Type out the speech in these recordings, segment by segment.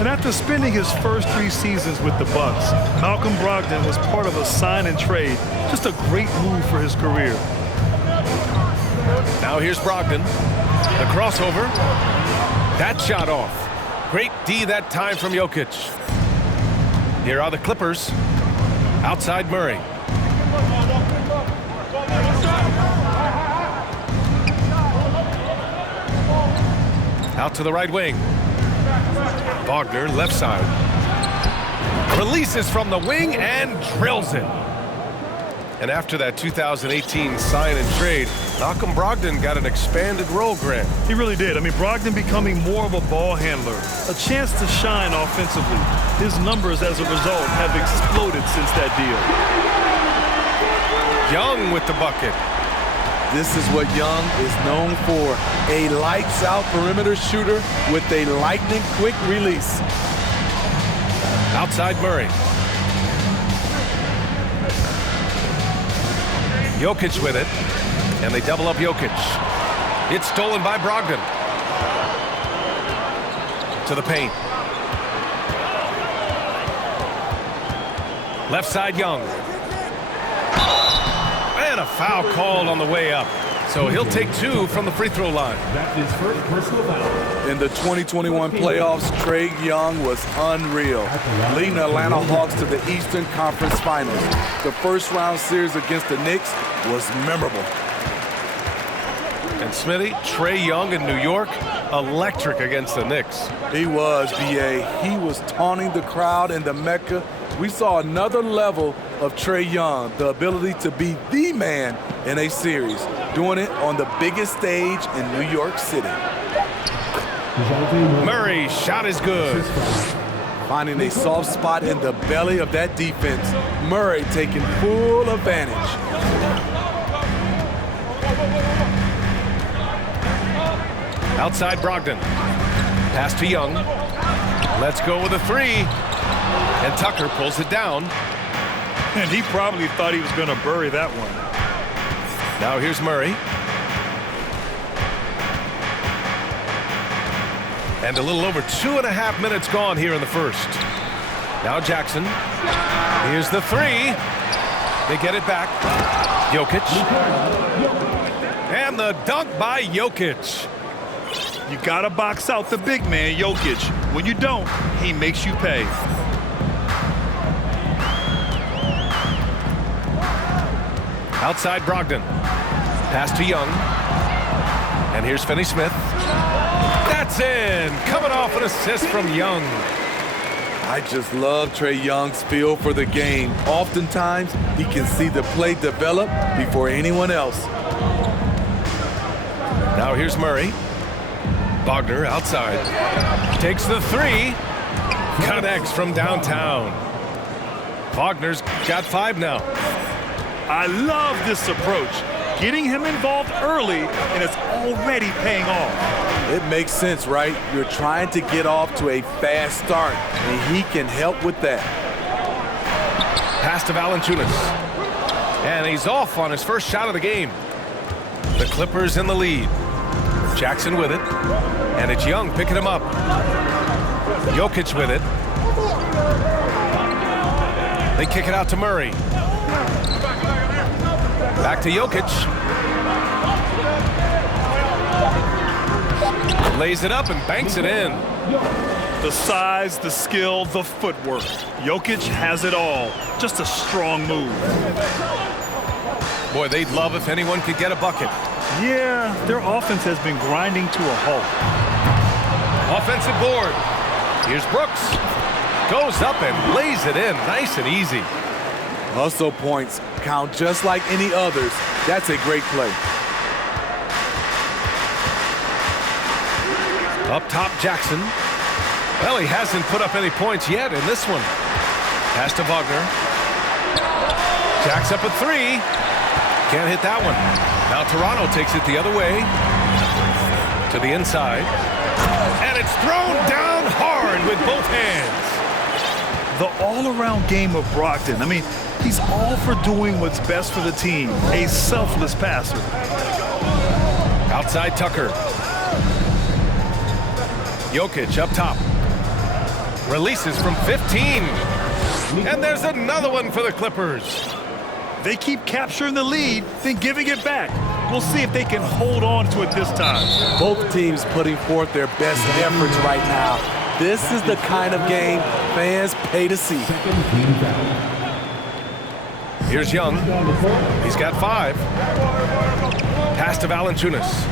And after spending his first 3 seasons with the Bucks, Malcolm Brogdon was part of a sign and trade. Just a great move for his career. Now here's Brogdon. The crossover. That shot off. Great D that time from Jokic. Here are the Clippers. Outside Murray. Out to the right wing. Wagner, left side. Releases from the wing and drills it. And after that 2018 sign and trade, Malcolm Brogdon got an expanded role, Grant. He really did. I mean, Brogdon becoming more of a ball handler, a chance to shine offensively. His numbers as a result have exploded since that deal. Young with the bucket. This is what Young is known for, a lights-out perimeter shooter with a lightning-quick release. Outside Murray. Jokic with it, and they double up Jokic. It's stolen by Brogdon. To the paint. Left side Young. And a foul called on the way up. So he'll take 2 from the free throw line. That's his first personal foul. In the 2021 playoffs, Trae Young was unreal, leading the Atlanta Hawks to the Eastern Conference Finals. The first-round series against the Knicks was memorable. And Smitty, Trae Young in New York, electric against the Knicks. He was, B.A. He was taunting the crowd in the Mecca. We saw another level of Trae Young, the ability to be the man in a series, doing it on the biggest stage in New York City. Murray, shot is good. Finding a soft spot in the belly of that defense. Murray taking full advantage. Outside Brogdon. Pass to Young. Let's go with a 3. And Tucker pulls it down. And he probably thought he was going to bury that one. Now here's Murray. And a little over 2.5 minutes gone here in the first. Now Jackson. Here's the 3. They get it back. Jokic. And the dunk by Jokic. You got to box out the big man, Jokic. When you don't, he makes you pay. Outside Brogdon. Pass to Young. And here's Finney-Smith. That's in. Coming off an assist from Young. I just love Trae Young's feel for the game. Oftentimes, he can see the play develop before anyone else. Now here's Murray. Wagner outside. Takes the 3. Connects from downtown. Wagner's got 5 now. I love this approach. Getting him involved early, and it's already paying off. It makes sense, right? You're trying to get off to a fast start, and he can help with that. Pass to Valanciunas. And he's off on his first shot of the game. The Clippers in the lead. Jackson with it. And it's Young picking him up. Jokic with it. They kick it out to Murray. Back to Jokic. Lays it up and banks it in. The size, the skill, the footwork. Jokic has it all. Just a strong move. Boy, they'd love if anyone could get a bucket. Yeah, their offense has been grinding to a halt. Offensive board. Here's Brooks. Goes up and lays it in. Nice and easy. Hustle points count just like any others. That's a great play. Up top, Jackson. Well, he hasn't put up any points yet in this one. Pass to Wagner. Jacks up a 3. Can't hit that one. Now Toronto takes it the other way. To the inside. And it's thrown down hard with both hands. The all-around game of Brogdon. I mean, he's all for doing what's best for the team. A selfless passer. Outside Tucker. Jokic up top. Releases from 15. And there's another one for the Clippers. They keep capturing the lead, then giving it back. We'll see if they can hold on to it this time. Both teams putting forth their best efforts right now. This is the kind of game fans pay to see. Here's Young. He's got 5. Pass to Valanciunas.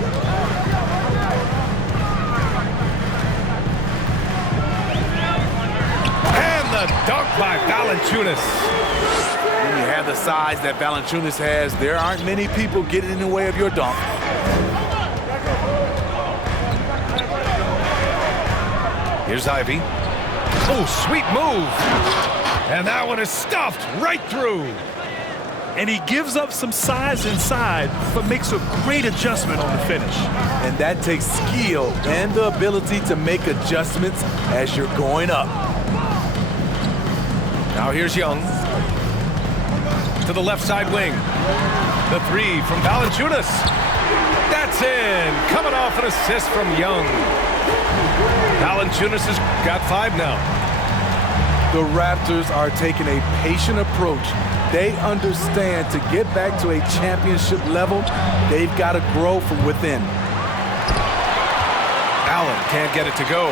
And the dunk by Valanciunas. When you have the size that Valanciunas has, there aren't many people getting in the way of your dunk. Here's Ivy. Oh, sweet move. And that one is stuffed right through. And he gives up some size inside, but makes a great adjustment on the finish. And that takes skill and the ability to make adjustments as you're going up. Now here's Young. To the left side wing. The 3 from Valanciunas. That's in. Coming off an assist from Young. Valanciunas has got 5 now. The Raptors are taking a patient approach. They understand to get back to a championship level, they've got to grow from within. Allen can't get it to go.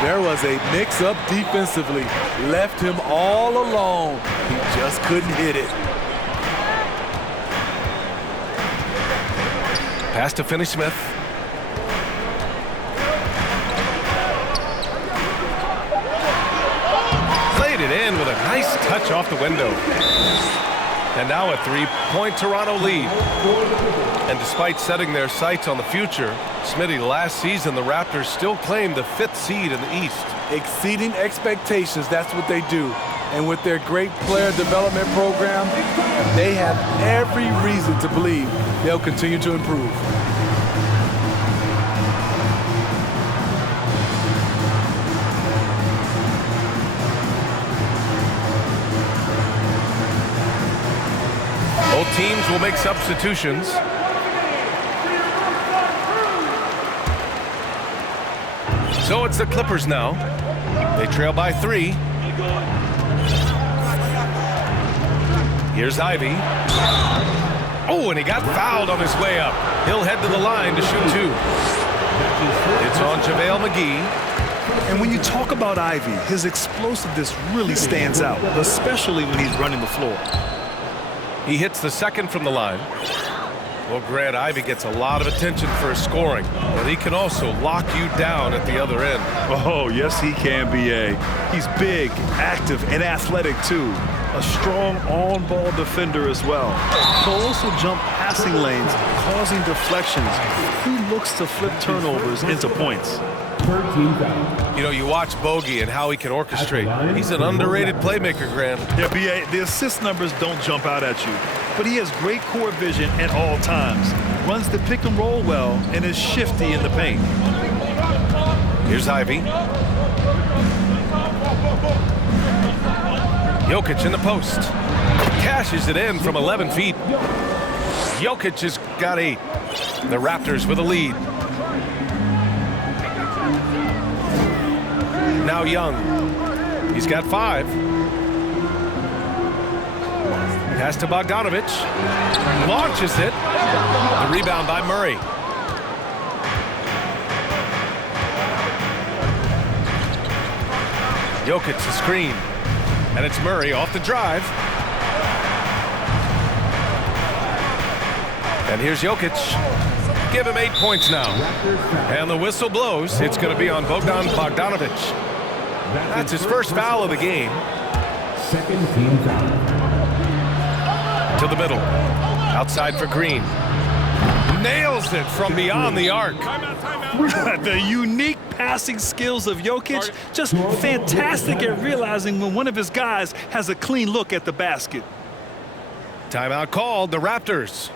There was a mix-up defensively. Left him all alone. He just couldn't hit it. Pass to Finney-Smith. Played it in with a nice touch off the window. And now a 3-point Toronto lead. And despite setting their sights on the future, Smitty, last season the Raptors still claimed the 5th seed in the East. Exceeding expectations, that's what they do. And with their great player development program, they have every reason to believe they'll continue to improve. Both teams will make substitutions. So it's the Clippers now. They trail by 3. Here's Ivy. Oh, and he got fouled on his way up. He'll head to the line to shoot 2. It's on JaVale McGee. And when you talk about Ivy, his explosiveness really stands out, especially when he's running the floor. He hits the second from the line. Well, Grant, Ivy gets a lot of attention for his scoring, but he can also lock you down at the other end. Oh, yes, he can, B.A. He's big, active, and athletic, too. A strong on-ball defender as well. He'll also jump passing lanes, causing deflections. He looks to flip turnovers into points. You know, you watch Bogey and how he can orchestrate. He's an underrated playmaker, Grant. Yeah, B.A., the assist numbers don't jump out at you, but he has great court vision at all times. Runs the pick and roll well and is shifty in the paint. Here's Ivy. Jokic in the post. Cashes it in from 11 feet. Jokic has got 8. The Raptors with a lead. Now Young. He's got 5. Pass to Bogdanovic. Launches it. The rebound by Murray. Jokic the screen. And it's Murray off the drive. And here's Jokic. Give him 8 points now. And the whistle blows. It's going to be on Bogdan Bogdanovic. That's his first foul of the game. Second team foul. To the middle. Outside for Green. Nails it from beyond the arc. The unique passing skills of Jokic, just fantastic at realizing when one of his guys has a clean look at the basket. Timeout called, the Raptors.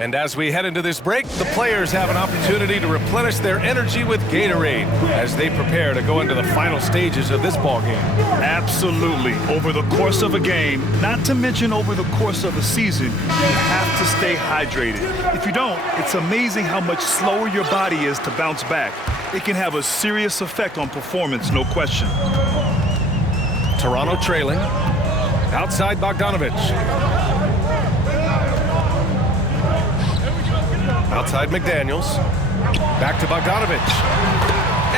And as we head into this break, the players have an opportunity to replenish their energy with Gatorade as they prepare to go into the final stages of this ballgame. Absolutely. Over the course of a game, not to mention over the course of a season, you have to stay hydrated. If you don't, it's amazing how much slower your body is to bounce back. It can have a serious effect on performance, no question. Toronto trailing. Outside Bogdanovich. Outside McDaniels. Back to Bogdanovich.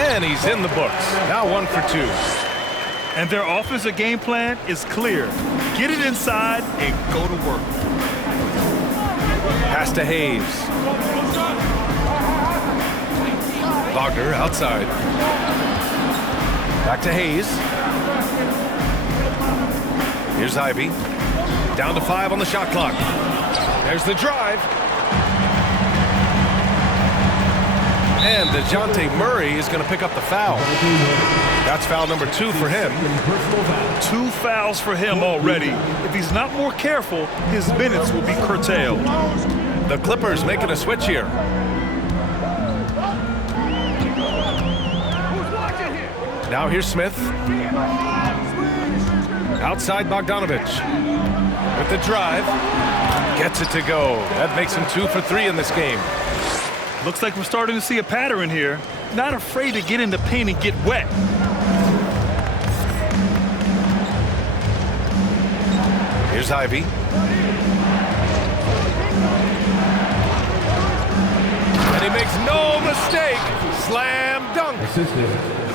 And he's in the books. Now 1 for 2. And their offensive game plan is clear. Get it inside and go to work. Pass to Hayes. Wagner outside. Back to Hayes. Here's Ivy. Down to 5 on the shot clock. There's the drive. And DeJounte Murray is going to pick up the foul. That's foul number 2 for him. 2 fouls for him already. If he's not more careful, his minutes will be curtailed. The Clippers making a switch here. Now here's Smith. Outside Bogdanovich. With the drive. Gets it to go. That makes him 2 for 3 in this game. Looks like we're starting to see a pattern here. Not afraid to get in the paint and get wet. Here's Ivy. And he makes no mistake. Slam dunk.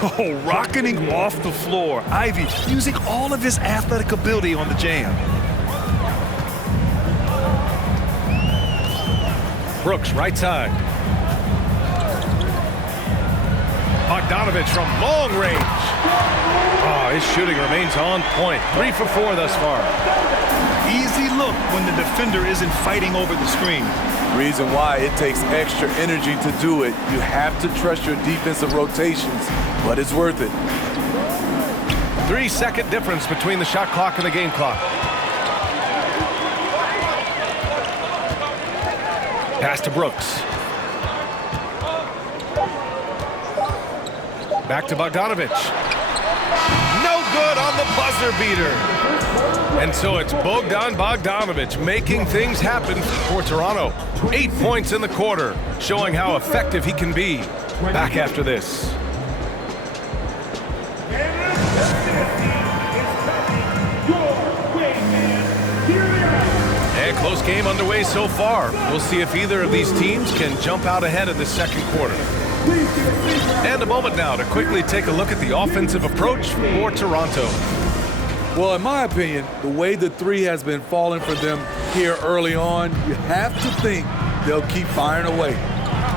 Oh, rocketing off the floor. Ivy using all of his athletic ability on the jam. Brooks, right side. Bogdanovich from long range. Oh, his shooting remains on point. 3 for 4 thus far. Easy look when the defender isn't fighting over the screen. Reason why it takes extra energy to do it. You have to trust your defensive rotations, but it's worth it. 3-second difference between the shot clock and the game clock. Pass to Brooks. Back to Bogdanovich. No good on the buzzer beater. And so it's Bogdanovich making things happen for Toronto. 8 points in the quarter, showing how effective he can be. Back after this. And close game underway so far. We'll see if either of these teams can jump out ahead of the second quarter. And a moment now to quickly take a look at the offensive approach for Toronto. Well, in my opinion, the way the 3 has been falling for them here early on, you have to think they'll keep firing away.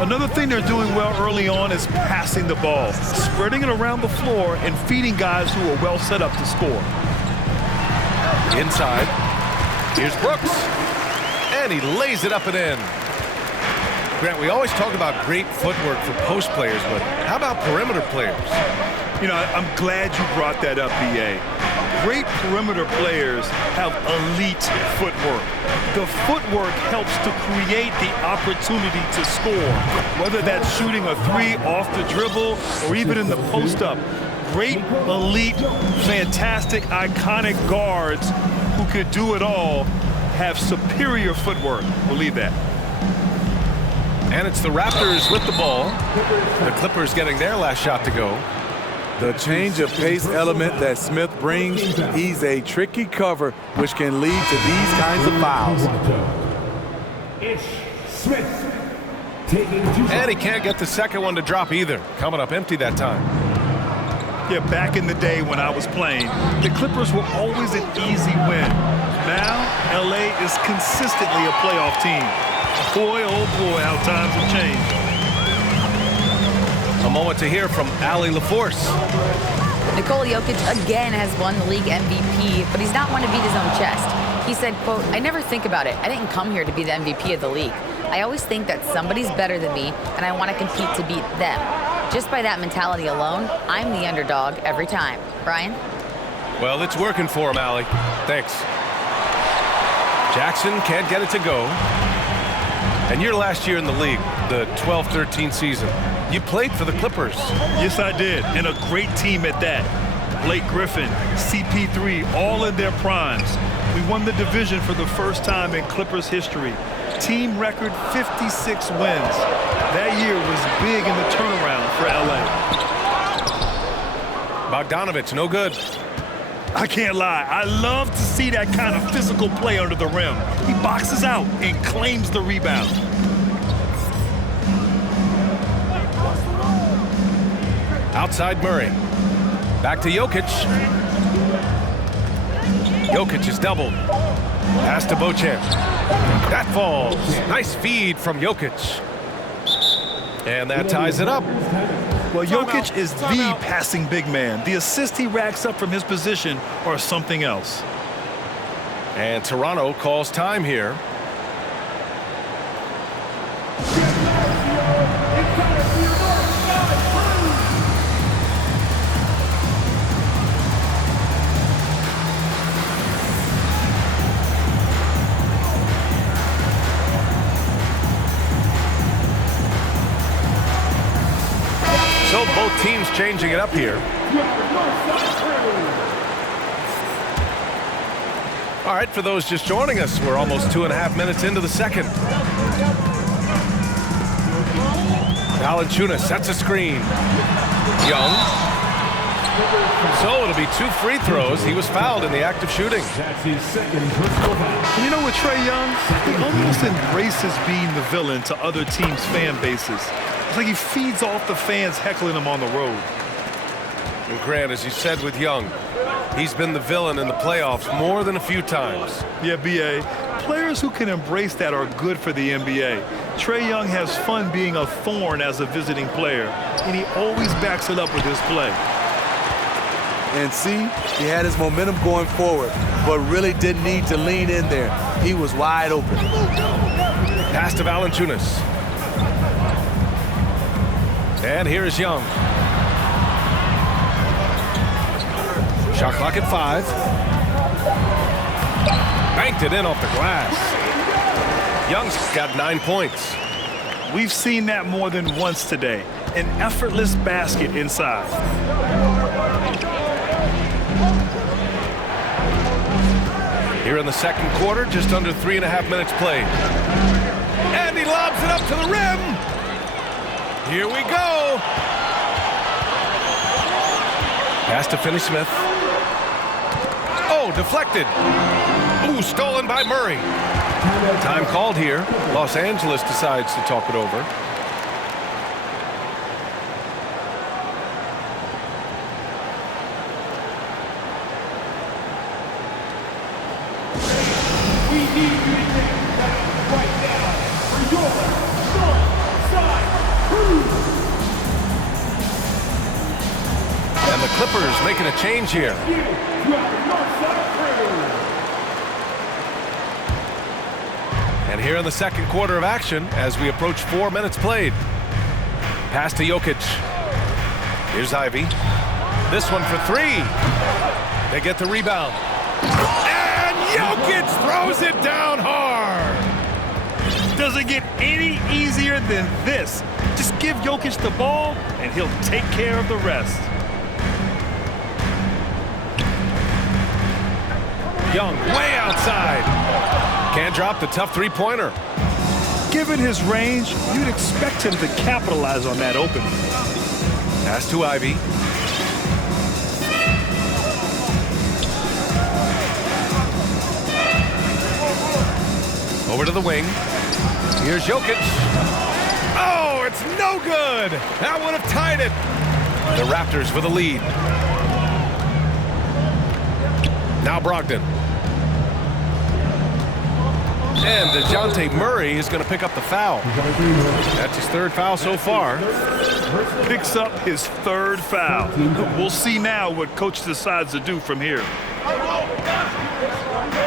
Another thing they're doing well early on is passing the ball, spreading it around the floor and feeding guys who are well set up to score. Inside. Here's Brooks. And he lays it up and in. Grant, we always talk about great footwork for post players, but how about perimeter players? You know, I'm glad you brought that up, B.A. Great perimeter players have elite footwork. The footwork helps to create the opportunity to score, whether that's shooting a 3 off the dribble or even in the post-up. Great, elite, fantastic, iconic guards who could do it all have superior footwork. Believe that. And it's the Raptors with the ball. The Clippers getting their last shot to go. The change of pace element that Smith brings, he's a tricky cover, which can lead to these kinds of fouls. It's Smith. And he can't get the second one to drop either. Coming up empty that time. Yeah, back in the day when I was playing, the Clippers were always an easy win. Now, LA is consistently a playoff team. Boy, oh boy, how times have changed. A moment to hear from Allie LaForce. Nikola Jokic again has won the league MVP, but he's not one to beat his own chest. He said, quote, "I never think about it. I didn't come here to be the MVP of the league. I always think that somebody's better than me, and I want to compete to beat them. Just by that mentality alone, I'm the underdog every time." Brian? Well, it's working for him, Allie. Thanks. Jackson can't get it to go. And your last year in the league, the 12-13 season, you played for the Clippers. Yes, I did, and a great team at that. Blake Griffin, CP3, all in their primes. We won the division for the first time in Clippers history. Team record 56 wins. That year was big in the turnaround for LA. Bogdanovich, no good. I can't lie. I love to see that kind of physical play under the rim. He boxes out and claims the rebound. Outside Murray. Back to Jokic. Jokic is doubled. Pass to Beauchamp. That falls. Nice feed from Jokic. And that ties it up. Well, Jokic is the passing big man. The assist he racks up from his position or something else. And Toronto calls time here. So both teams changing it up here. All right, for those just joining us, we're almost 2.5 minutes into the second. Valanciunas sets a screen. Young. So it'll be 2 free throws. He was fouled in the act of shooting. That's his second personal foul. You know, with Trae Young, he almost embraces being the villain to other teams' fan bases. It's like he feeds off the fans heckling him on the road. And Grant, as you said with Young, he's been the villain in the playoffs more than a few times. Yeah, B.A. Players who can embrace that are good for the NBA. Trae Young has fun being a thorn as a visiting player, and he always backs it up with his play. And see, he had his momentum going forward, but really didn't need to lean in there. He was wide open. Pass to Valanciunas. And here is Young. Shot clock at 5. Banked it in off the glass. Young's got 9 points. We've seen that more than once today. An effortless basket inside. Here in the second quarter, just under 3.5 minutes played. And he lobs it up to the rim. Here we go. Pass to Finney-Smith. Oh, deflected. Ooh, stolen by Murray. Time called here. Los Angeles decides to talk it over. We need you to get right now for your north side crew. And the Clippers making a change here. You are the north side crew. And here in the second quarter of action, as we approach 4 minutes played. Pass to Jokic. Here's Ivy. This one for 3. They get the rebound. And Jokic throws it down hard. Doesn't get any easier than this. Just give Jokic the ball, and he'll take care of the rest. Young way outside. Can't drop the tough three-pointer. Given his range, you'd expect him to capitalize on that opening. Pass to Ivy. Over to the wing. Here's Jokic. Oh, it's no good. That would have tied it. The Raptors with a lead. Now Brogdon. And DeJounte Murray is going to pick up the foul. That's his 3rd foul so far. Picks up his 3rd foul. We'll see now what coach decides to do from here.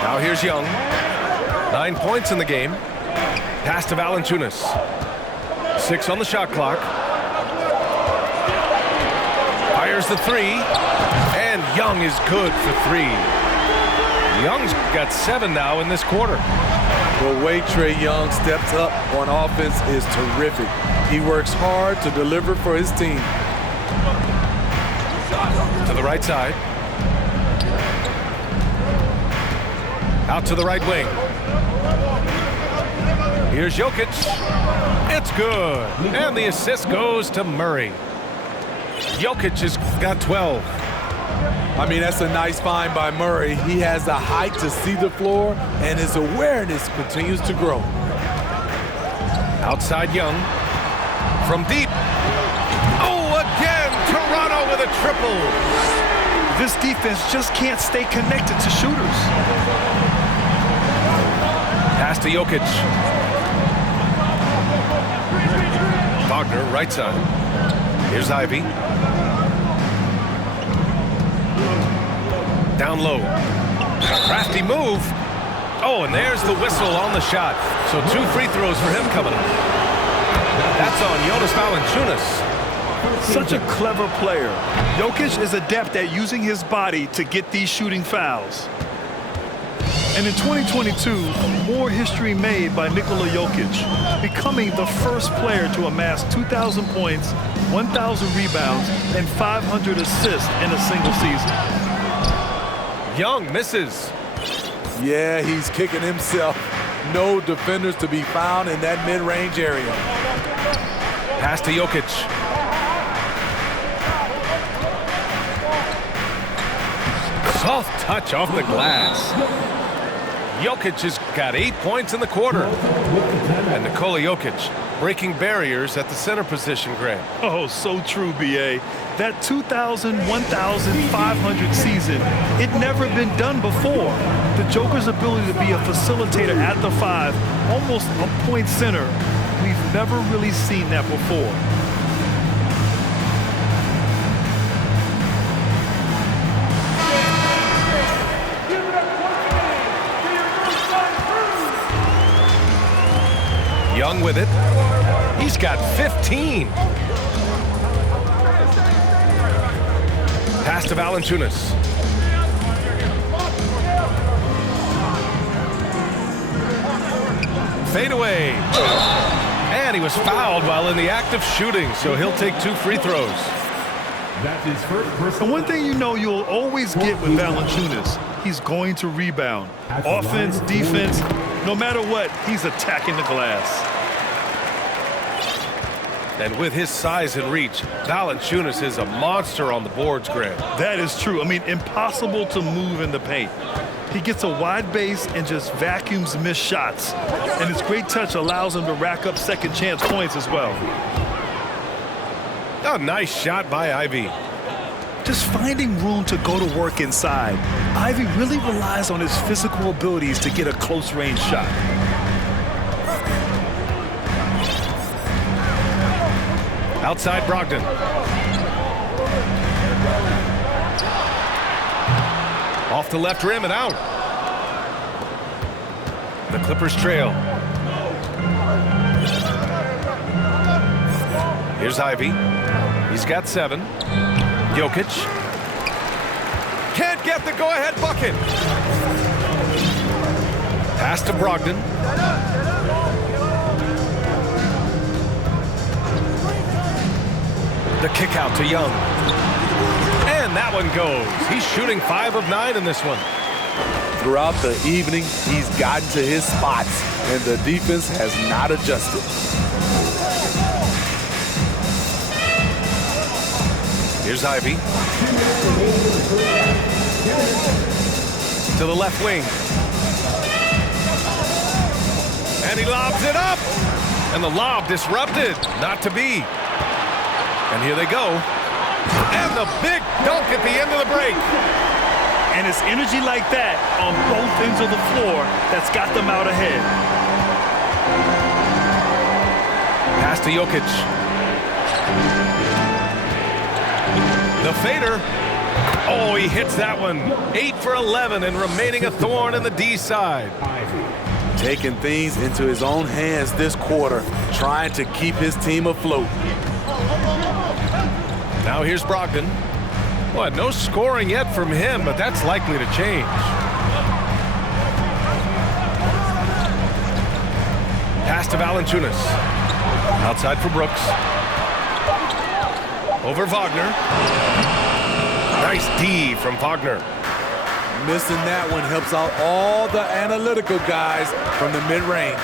Now here's Young. 9 points in the game. Pass to Valanciunas. 6 on the shot clock. Fires the 3. And Young is good for 3. Young's got 7 now in this quarter. The way Trae Young steps up on offense is terrific. He works hard to deliver for his team. To the right side. Out to the right wing. Here's Jokic. It's good. And the assist goes to Murray. Jokic has got 12. I mean, that's a nice find by Murray. He has the height to see the floor, and his awareness continues to grow. Outside Young. From deep. Oh, again, Toronto with a triple. This defense just can't stay connected to shooters. Pass to Jokic. Wagner, right side. Here's Ivy. Down low. Crafty move. Oh, and there's the whistle on the shot. So 2 free throws for him coming up. That's on Jonas Valanciunas. Such a clever player. Jokic is adept at using his body to get these shooting fouls. And in 2022, more history made by Nikola Jokic, becoming the first player to amass 2,000 points, 1,000 rebounds, and 500 assists in a single season. Young misses. Yeah, he's kicking himself. No defenders to be found in that mid-range area. Pass to Jokic. Soft touch off the glass. Jokic has got 8 points in the quarter. And Nikola Jokic breaking barriers at the center position, Grant. Oh, so true, B.A. That 2,000, 1,500 season, it never been done before. The Joker's ability to be a facilitator at the 5, almost a point center, we've never really seen that before. Young with it. He's got 15. Pass to Valanciunas. Fade away. And he was fouled while in the act of shooting, so he'll take 2 free throws. That's his first personal. And one thing you know you'll always get with Valanciunas, he's going to rebound. Offense, defense, no matter what, he's attacking the glass. And with his size and reach, Valanciunas is a monster on the boards, Grant. That is true. I mean, impossible to move in the paint. He gets a wide base and just vacuums missed shots. And his great touch allows him to rack up second chance points as well. A nice shot by Ivy. Just finding room to go to work inside. Ivy really relies on his physical abilities to get a close range shot. Outside Brogdon. Off the left rim and out. The Clippers trail. Here's Ivy. He's got 7. Jokic. Can't get the go-ahead bucket. Pass to Brogdon. The kick out to Young. And that one goes. He's shooting 5 of 9 in this one. Throughout the evening, he's gotten to his spots, and the defense has not adjusted. Here's Ivy. To the left wing. And he lobs it up. And the lob disrupted. Not to be. And here they go. And the big dunk at the end of the break. And it's energy like that on both ends of the floor that's got them out ahead. Pass to Jokic. The fader. Oh, he hits that one. 8 for 11 and remaining a thorn in the D side. Taking things into his own hands this quarter, trying to keep his team afloat. Now here's Brogdon. Well, no scoring yet from him, but that's likely to change. Pass to Valanciunas. Outside for Brooks. Over Wagner. Nice D from Wagner. Missing that one helps out all the analytical guys from the mid-range.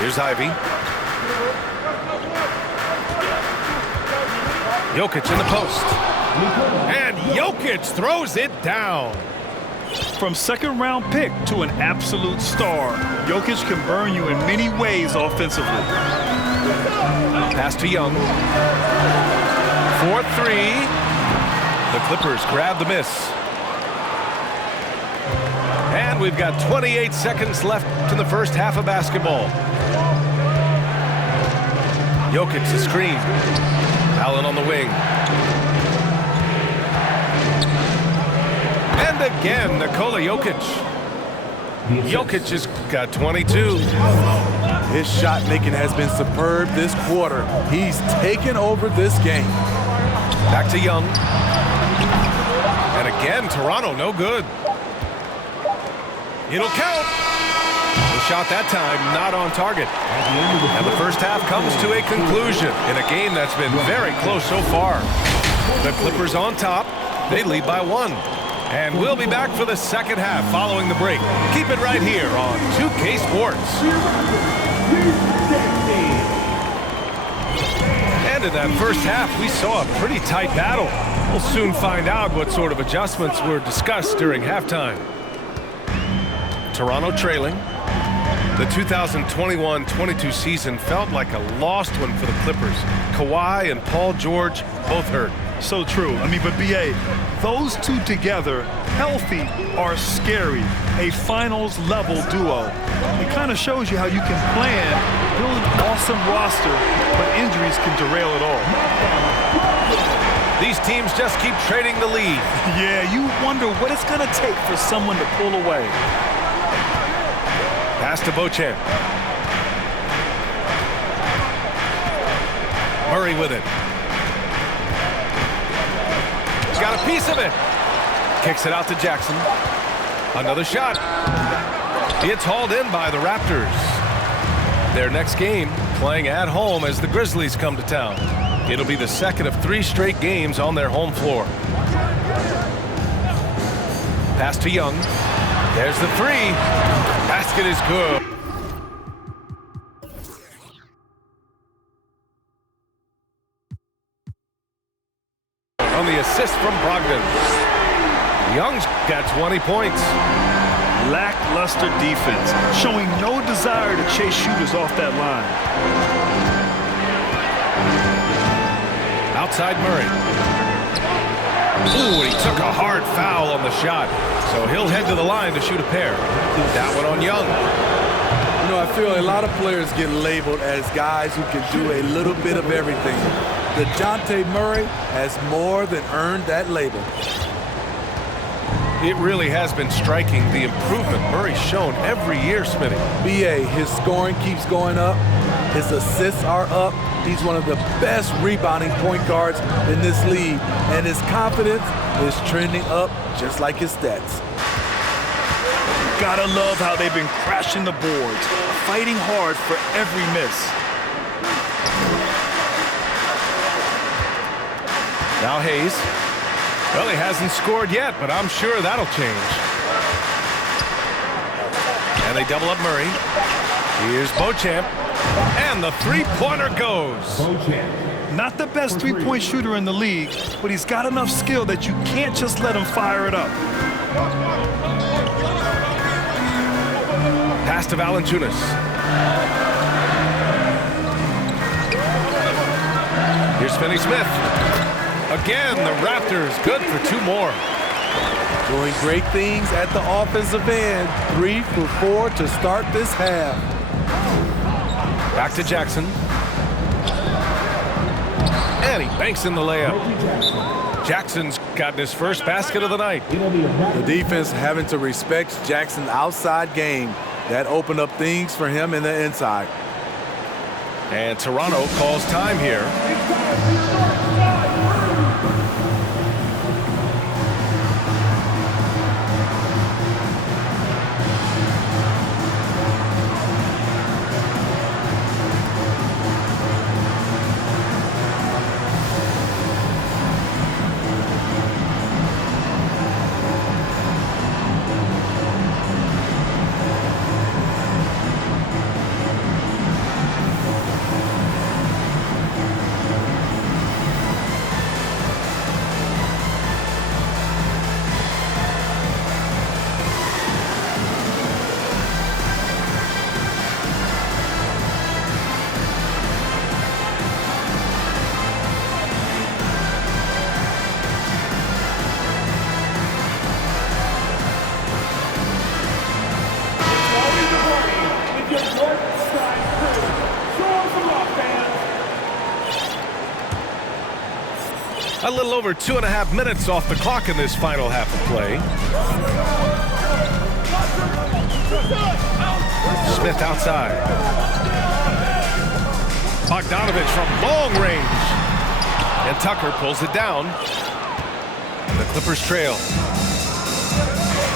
Here's Ivy. Jokic in the post. And Jokic throws it down. From second-round pick to an absolute star, Jokic can burn you in many ways offensively. Pass to Young. 4-3. The Clippers grab the miss. And we've got 28 seconds left in the first half of basketball. Jokic the screen. Allen on the wing. And again, Nikola Jokic. Jokic has got 22. His shot making has been superb this quarter. He's taken over this game. Back to Young. And again, Toronto no good. It'll count. The shot that time not on target. And the first half comes to a conclusion in a game that's been very close so far. The Clippers on top. They lead by 1. And we'll be back for the second half following the break. Keep it right here on 2K Sports. And in that first half, we saw a pretty tight battle. We'll soon find out what sort of adjustments were discussed during halftime. Toronto trailing. The 2021-22 season felt like a lost one for the Clippers. Kawhi and Paul George both hurt. So true. I mean, but B.A., those two together, healthy, are scary. A finals-level duo. It kind of shows you how you can plan, build an awesome roster, but injuries can derail it all. These teams just keep trading the lead. Yeah, you wonder what it's going to take for someone to pull away. Pass to Beauchamp. Murray with it. Got a piece of it. Kicks it out to Jackson. Another shot. It's hauled in by the Raptors. Their next game playing at home as the Grizzlies come to town. It'll be the second of 3 straight games on their home floor. Pass to Young. There's the 3. Basket is good. On the assist from Brogdon. Young's got 20 points. Lackluster defense, showing no desire to chase shooters off that line. Outside Murray. Ooh, he took a hard foul on the shot. So he'll head to the line to shoot a pair. That one on Young. You know, I feel a lot of players get labeled as guys who can do a little bit of everything. DeJounte Murray has more than earned that label. It really has been striking the improvement Murray's shown every year, Smitty. B.A., his scoring keeps going up. His assists are up. He's one of the best rebounding point guards in this league. And his confidence is trending up just like his stats. Gotta love how they've been crashing the boards, fighting hard for every miss. Now Hayes. Well, he hasn't scored yet, but I'm sure that'll change. And they double up Murray. Here's Beauchamp. And the three-pointer goes. Not the best three-point shooter in the league, but he's got enough skill that you can't just let him fire it up. Pass to Valanciunas. Here's Finney-Smith. Again, the Raptors good for 2 more. Doing great things at the offensive end. 3 for 4 to start this half. Back to Jackson. And he banks in the layup. Jackson's gotten his first basket of the night. The defense having to respect Jackson's outside game. That opened up things for him in the inside. And Toronto calls time here. A little over 2.5 minutes off the clock in this final half of play. Smith outside. Bogdanovich from long range. And Tucker pulls it down. The Clippers trail.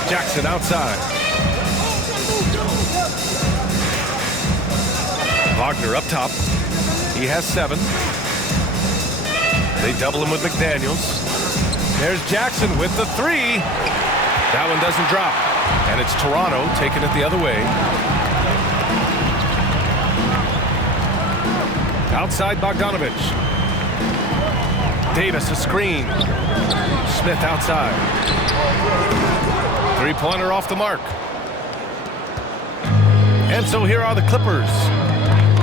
Jackson outside. Wagner up top. He has 7. They double him with McDaniels. There's Jackson with the 3. That one doesn't drop. And it's Toronto taking it the other way. Outside Bogdanovich. Davis a screen. Smith outside. 3-pointer off the mark. And so here are the Clippers.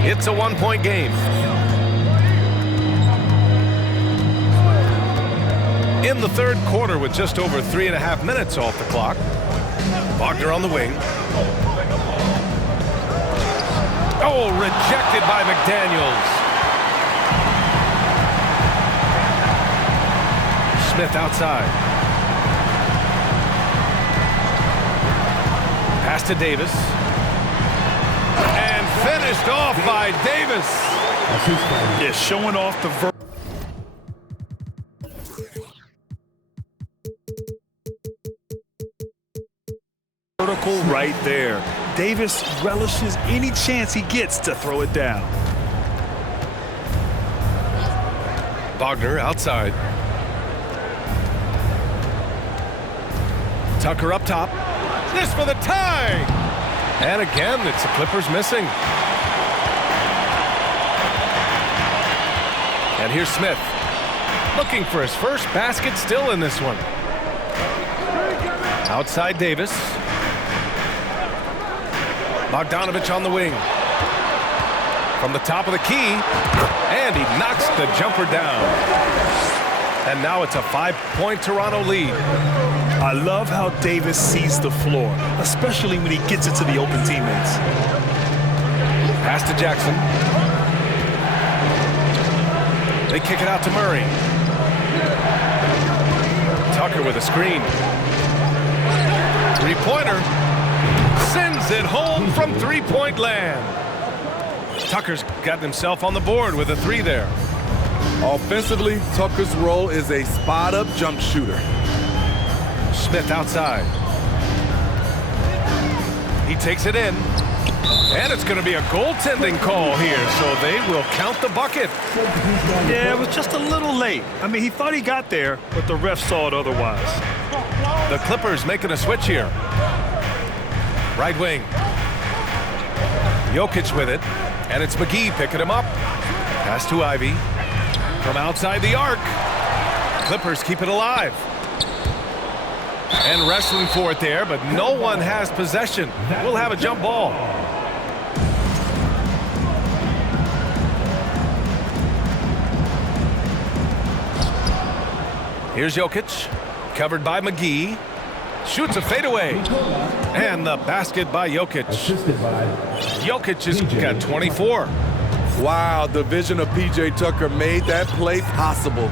It's a 1-point game. In the third quarter with just over 3.5 minutes off the clock. Wagner on the wing. Oh, rejected by McDaniels. Smith outside. Pass to Davis. And finished off by Davis. Yeah, showing off the vertical right there. Davis relishes any chance he gets to throw it down. Wagner outside. Tucker up top. This for the tie. And again, it's the Clippers missing. And here's Smith. Looking for his first basket still in this one. Outside Davis. Bogdanovich on the wing. From the top of the key. And he knocks the jumper down. And now it's a 5-point Toronto lead. I love how Davis sees the floor, especially when he gets it to the open teammates. Pass to Jackson. They kick it out to Murray. Tucker with a screen. 3-pointer. Sends it home from 3-point land. Tucker's gotten himself on the board with a 3 there. Offensively, Tucker's role is a spot-up jump shooter. Smith outside. He takes it in. And it's going to be a goaltending call here, so they will count the bucket. Yeah, it was just a little late. I mean, he thought he got there, but the ref saw it otherwise. The Clippers making a switch here. Right wing. Jokic with it. And it's McGee picking him up. Pass to Ivy. From outside the arc. Clippers keep it alive. And wrestling for it there, but no one has possession. We'll have a jump ball. Here's Jokic. Covered by McGee. Shoots a fadeaway. And the basket by Jokic. Jokic has got 24. Wow, the vision of P.J. Tucker made that play possible.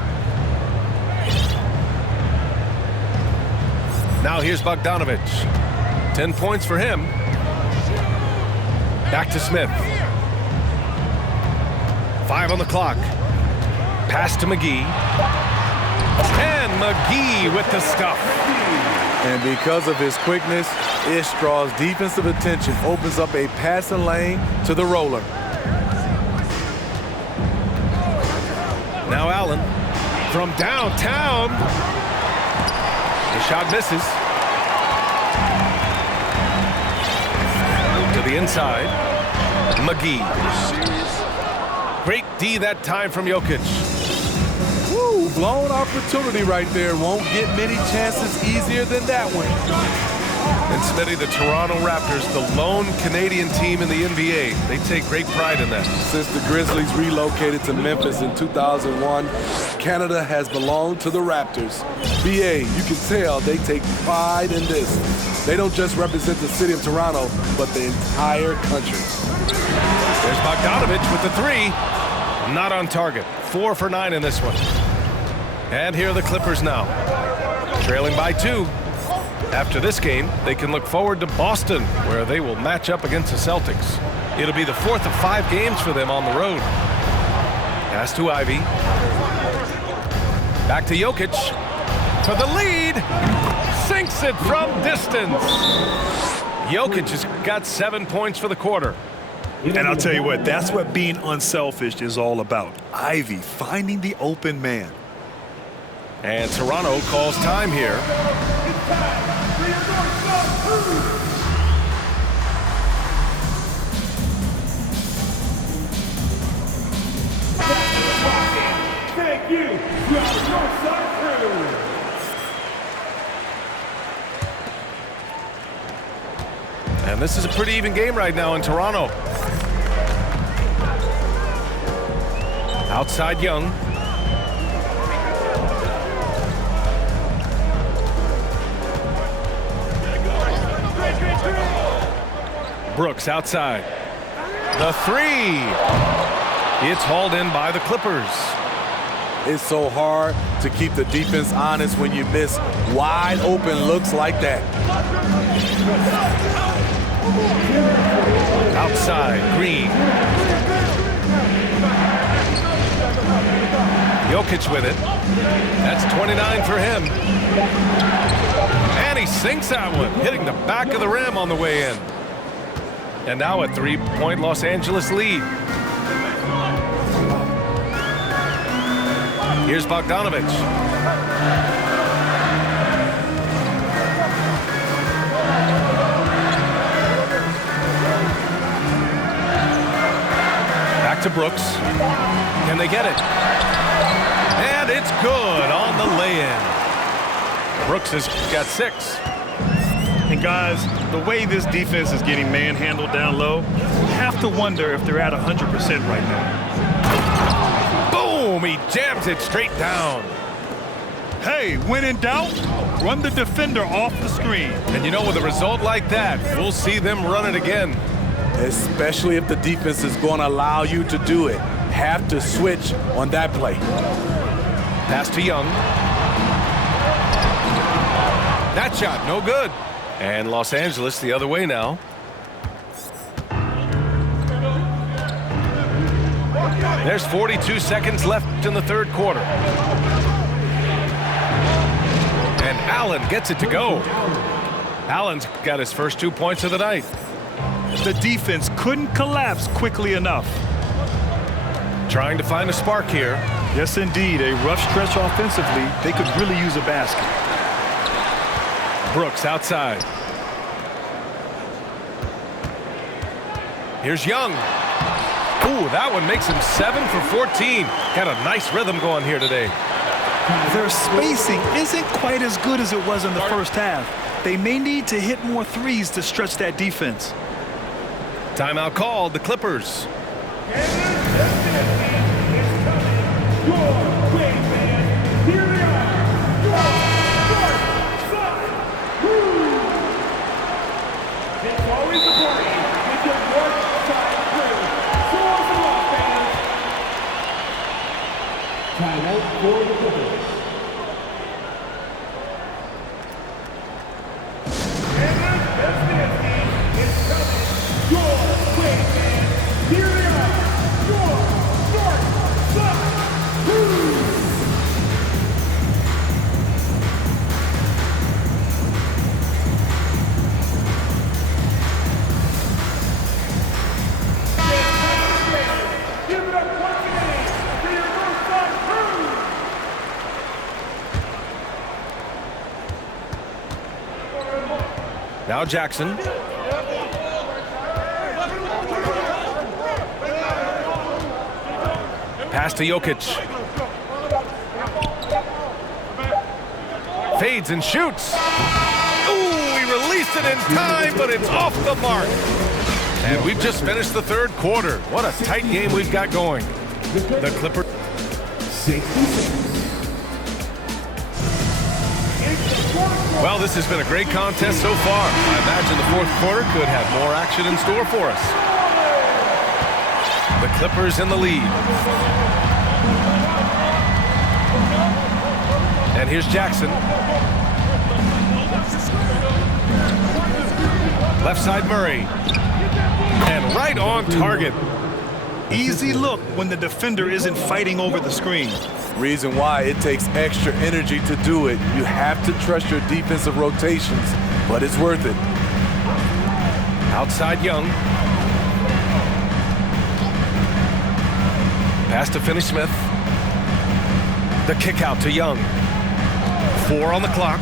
Now here's Bogdanovich. 10 points for him. Back to Smith. 5 on the clock. Pass to McGee. And McGee with the stuff. And because of his quickness, Ish draws defensive attention, opens up a passing lane to the roller. Now Allen from downtown. The shot misses. To the inside. McGee. Great D that time from Jokic. Woo, blown opportunity right there. Won't get many chances easier than that one. And Smitty, the Toronto Raptors, the lone Canadian team in the NBA. They take great pride in that. Since the Grizzlies relocated to Memphis in 2001, Canada has belonged to the Raptors. BA, you can tell they take pride in this. They don't just represent the city of Toronto, but the entire country. There's Bogdanovich with the 3. Not on target. 4 for 9 in this one. And here are the Clippers now, trailing by 2. After this game, they can look forward to Boston, where they will match up against the Celtics. It'll be the 4th of 5 games for them on the road. Pass to Ivy. Back to Jokic for the lead. Sinks it from distance. Jokic has got 7 points for the quarter. And I'll tell you what, that's what being unselfish is all about. Ivy finding the open man. And Toronto calls time here. Thank you, Northside Crew. And this is a pretty even game right now in Toronto. Outside Young. Brooks outside. The 3. It's hauled in by the Clippers. It's so hard to keep the defense honest when you miss wide open looks like that. Outside, Green. Jokic with it. That's 29 for him. And he sinks that one, hitting the back of the rim on the way in. And now a 3-point Los Angeles lead. Here's Bogdanovich. Back to Brooks. Can they get it? And it's good on the lay-in. Brooks has got 6. And guys, the way this defense is getting manhandled down low, you have to wonder if they're at 100% right now. Boom! He jams it straight down. Hey, when in doubt, run the defender off the screen. And you know, with a result like that, we'll see them run it again. Especially if the defense is going to allow you to do it. Have to switch on that play. Pass to Young. That shot, no good. And Los Angeles the other way now. There's 42 seconds left in the third quarter. And Allen gets it to go. Allen's got his first 2 points of the night. The defense couldn't collapse quickly enough. Trying to find a spark here. Yes, indeed. A rough stretch offensively. They could really use a basket. Brooks outside. Here's Young. Ooh, that one makes him 7 for 14. Got a nice rhythm going here today. Their spacing isn't quite as good as it was in the first half. They may need to hit more threes to stretch that defense. Timeout called, the Clippers. Timeout for the Clippers. Now Jackson. Pass to Jokic. Fades and shoots. Ooh, he released it in time, but it's off the mark. And we've just finished the third quarter. What a tight game we've got going. The Clippers. 66. Well, this has been a great contest so far. I imagine the fourth quarter could have more action in store for us. The Clippers in the lead. And here's Jackson. Left side Murray. And right on target. Easy look when the defender isn't fighting over the screen. Reason why it takes extra energy to do it. You have to trust your defensive rotations, but it's worth it. Outside Young. Pass to Finney-Smith. The kick out to Young. 4 on the clock.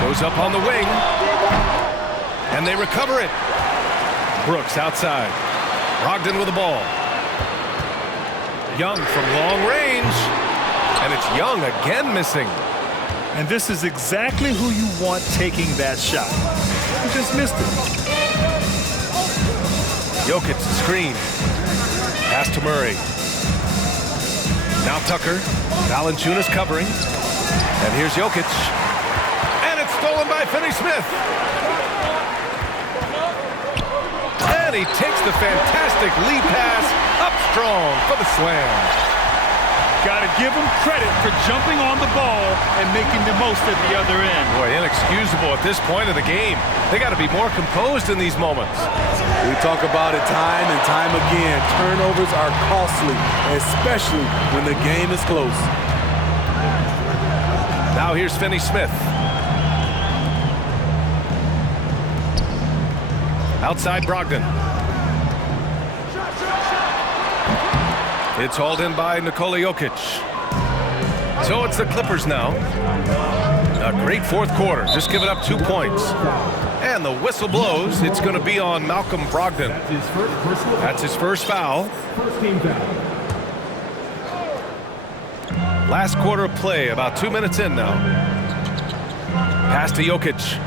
Goes up on the wing. And they recover it. Brooks outside. Brogdon with the ball. Young from long range. And it's Young again missing. And this is exactly who you want taking that shot. He just missed it. Jokic screen. Pass to Murray. Now Tucker. Valanciunas covering. And here's Jokic. And it's stolen by Finney-Smith. And he takes the fantastic lead pass up strong for the slam. Got to give him credit for jumping on the ball and making the most at the other end. Boy, inexcusable at this point of the game. They got to be more composed in these moments. We talk about it time and time again. Turnovers are costly, especially when the game is close. Now here's Finney-Smith. Outside Brogdon. It's hauled in by Nikola Jokic. So it's the Clippers now. A great fourth quarter. Just giving up 2 points. And the whistle blows. It's going to be on Malcolm Brogdon. That's his first foul. First team foul. Last quarter of play, about 2 minutes in now. Pass to Jokic.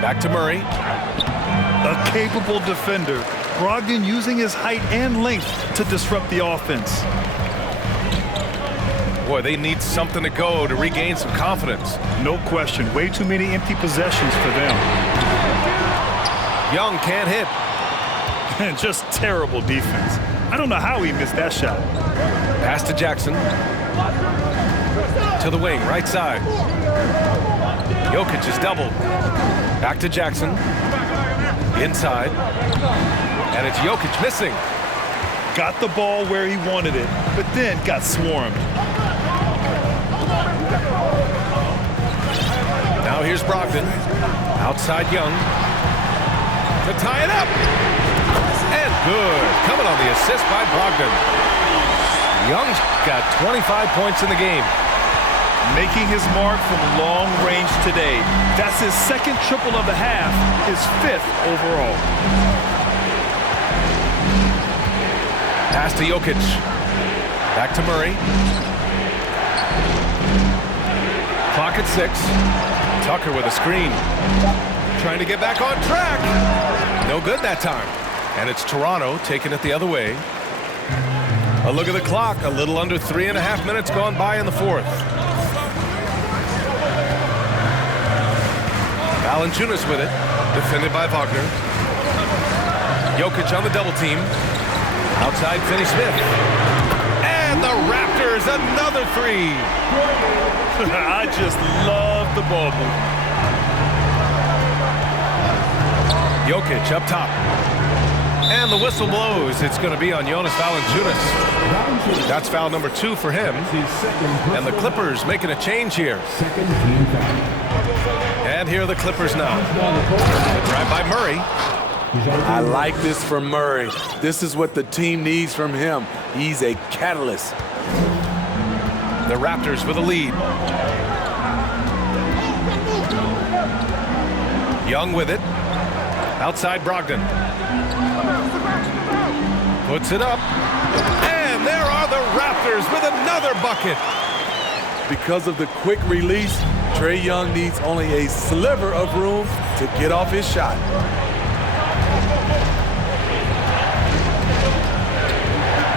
Back to Murray. A capable defender. Brogdon using his height and length to disrupt the offense. Boy, they need something to go to regain some confidence. No question. Way too many empty possessions for them. Young can't hit. Just terrible defense. I don't know how he missed that shot. Pass to Jackson. To the wing, right side. Jokic is doubled. Back to Jackson. Inside. And it's Jokic missing. Got the ball where he wanted it, but then got swarmed. Now here's Brogdon. Outside Young. To tie it up. And good. Coming on the assist by Brogdon. Young's got 25 points in the game. Making his mark from long range today. That's his second triple of the half, his 5th overall. Pass to Jokic. Back to Murray. Clock at 6. Tucker with a screen. Trying to get back on track. No good that time. And it's Toronto taking it the other way. A look at the clock. A little under 3.5 minutes gone by in the fourth. Valanciunas with it. Defended by Wagner. Jokic on the double team. Outside Finney-Smith. And the Raptors, another 3. I just love the ball movement. Jokic up top. And the whistle blows. It's going to be on Jonas Valanciunas. That's foul number 2 for him. And the Clippers making a change here. Second team foul. And here are the Clippers now. Drive by Murray. I like this for Murray. This is what the team needs from him. He's a catalyst. The Raptors with a lead. Young with it. Outside Brogdon. Puts it up. And there are the Raptors with another bucket. Because of the quick release, Trae Young needs only a sliver of room to get off his shot.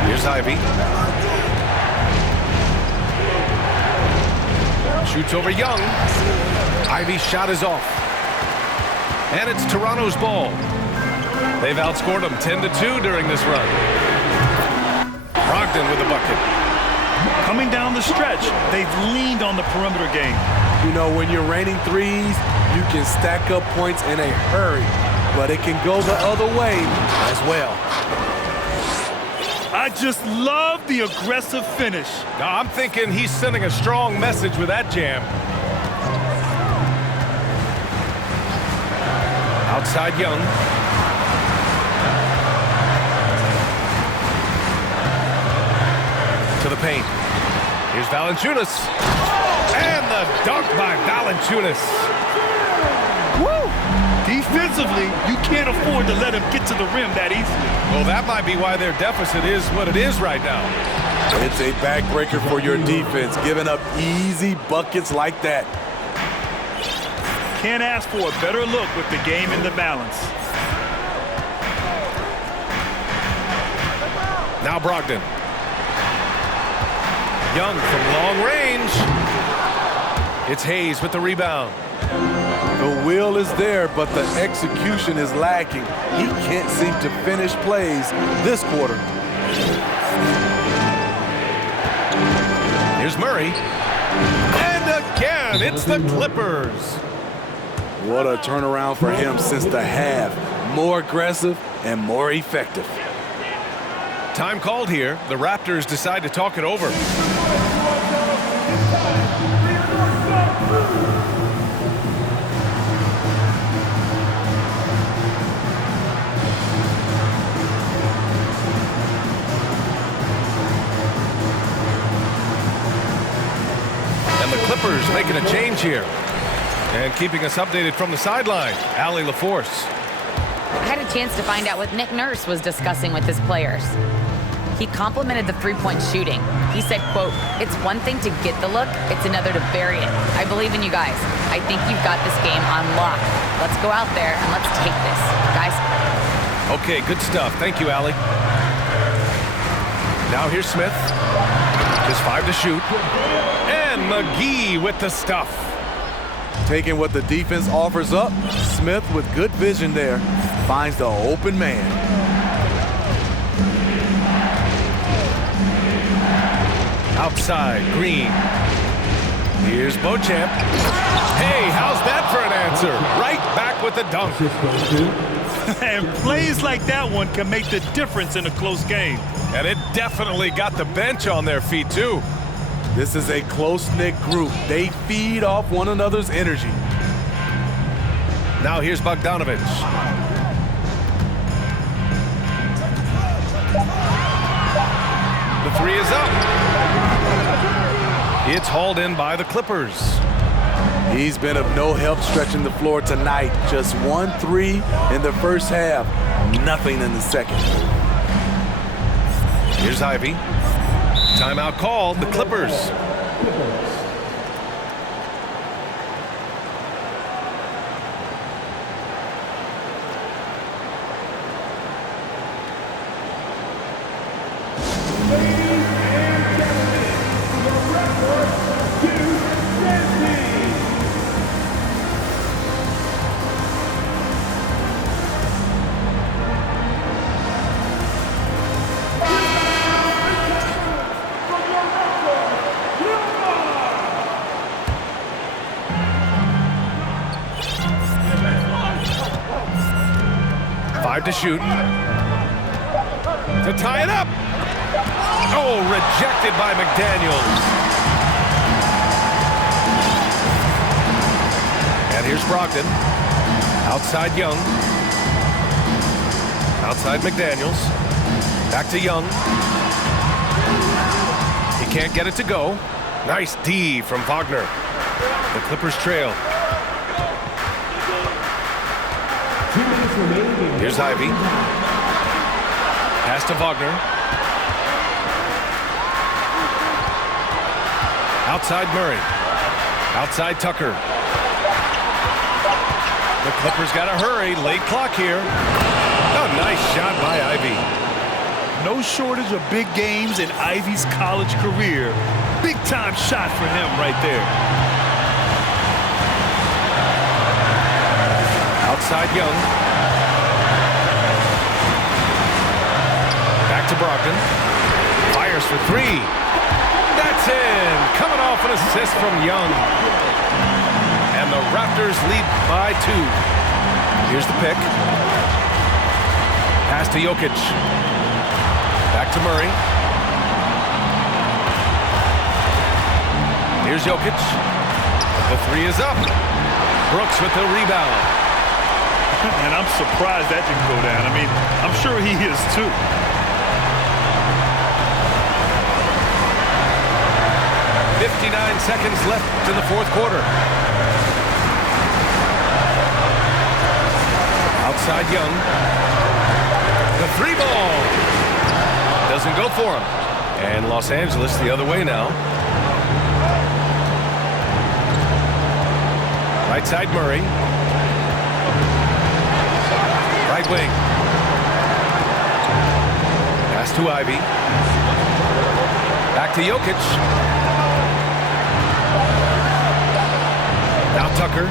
Here's Ivy. Shoots over Young. Ivy's shot is off. And it's Toronto's ball. They've outscored them 10-2 during this run. Brogdon with the bucket. Coming down the stretch, they've leaned on the perimeter game. You know, when you're raining threes, you can stack up points in a hurry, but it can go the other way as well. I just love the aggressive finish. Now, I'm thinking he's sending a strong message with that jam. Outside Young. To the paint. Here's Valanciunas. And the dunk by Valanciunas. Woo! Defensively, you can't afford to let him get to the rim that easily. Well, that might be why their deficit is what it is right now. It's a backbreaker for your defense, giving up easy buckets like that. Can't ask for a better look with the game in the balance. Now Brogdon. Young from long range. It's Hayes with the rebound. The will is there, but the execution is lacking. He can't seem to finish plays this quarter. Here's Murray. And again, it's the Clippers. What a turnaround for him since the half. More aggressive and more effective. Time called here. The Raptors decide to talk it over. And the Clippers making a change here. And keeping us updated from the sideline, Allie LaForce. I had a chance to find out what Nick Nurse was discussing with his players. He complimented the three-point shooting. He said, quote, "It's one thing to get the look, it's another to bury it. I believe in you guys. I think you've got this game on lock. Let's go out there and let's take this, guys." Okay, good stuff. Thank you, Allie. Now here's Smith. Just 5 to shoot. And McGee with the stuff. Taking what the defense offers up, Smith with good vision there finds the open man. Outside, Green. Here's Beauchamp. Hey, how's that for an answer? Right back with the dunk. And plays like that one can make the difference in a close game. And it definitely got the bench on their feet, too. This is a close-knit group. They feed off one another's energy. Now here's Bogdanovich. The three is up. It's hauled in by the Clippers. He's been of no help stretching the floor tonight. Just 1-3 in the first half. Nothing in the second. Here's Ivy. Timeout called, the Clippers. To shoot. To tie it up. Oh, rejected by McDaniels. And here's Brogdon. Outside Young. Outside McDaniels. Back to Young. He can't get it to go. Nice D from Wagner. The Clippers trail. Here's Ivy. Pass to Wagner. Outside Murray. Outside Tucker. The Clippers got to hurry. Late clock here. Oh, nice shot by Ivy. No shortage of big games in Ivy's college career. Big time shot for him right there. Outside Young. Back to Brogdon. Fires for three. It's in. Coming off an assist from Young. And the Raptors lead by 2. Here's the pick. Pass to Jokic. Back to Murray. Here's Jokic. The 3 is up. Brooks with the rebound. And I'm surprised that didn't go down. I mean, I'm sure he is too. .59 seconds left in the fourth quarter. Outside Young. The 3 ball. Doesn't go for him. And Los Angeles the other way now. Right side Murray. Right wing. Pass to Ivy. Back to Jokic. Now Tucker.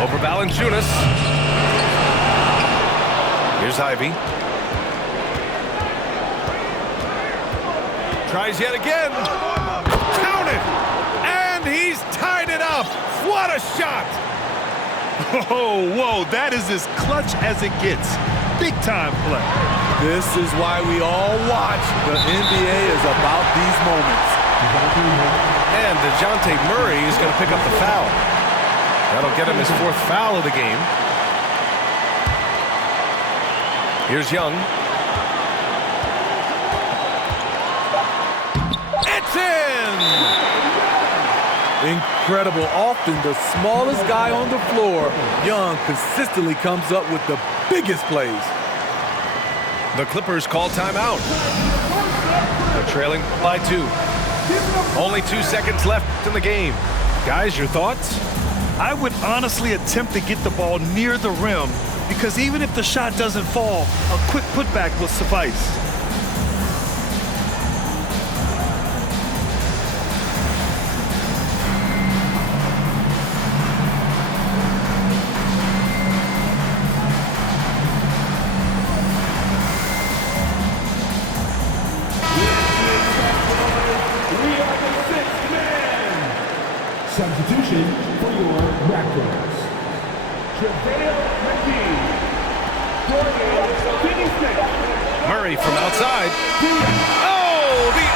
Over Valanciunas. Here's Ivy. Tries yet again. Count it! And he's tied it up. What a shot! Oh, whoa, that is as clutch as it gets. Big time play. This is why we all watch. The NBA is about these moments. And DeJounte Murray is going to pick up the foul. That'll get him his 4th foul of the game. Here's Young. It's in! Incredible. Often the smallest guy on the floor, Young consistently comes up with the biggest plays. The Clippers call timeout. They're trailing by 2. Only 2 seconds left in the game. Guys, your thoughts? I would honestly attempt to get the ball near the rim because even if the shot doesn't fall, a quick putback will suffice. Substitution for your Raptors. JaVale McGee. Dorian Finney-Smith. Murray from outside. Oh, the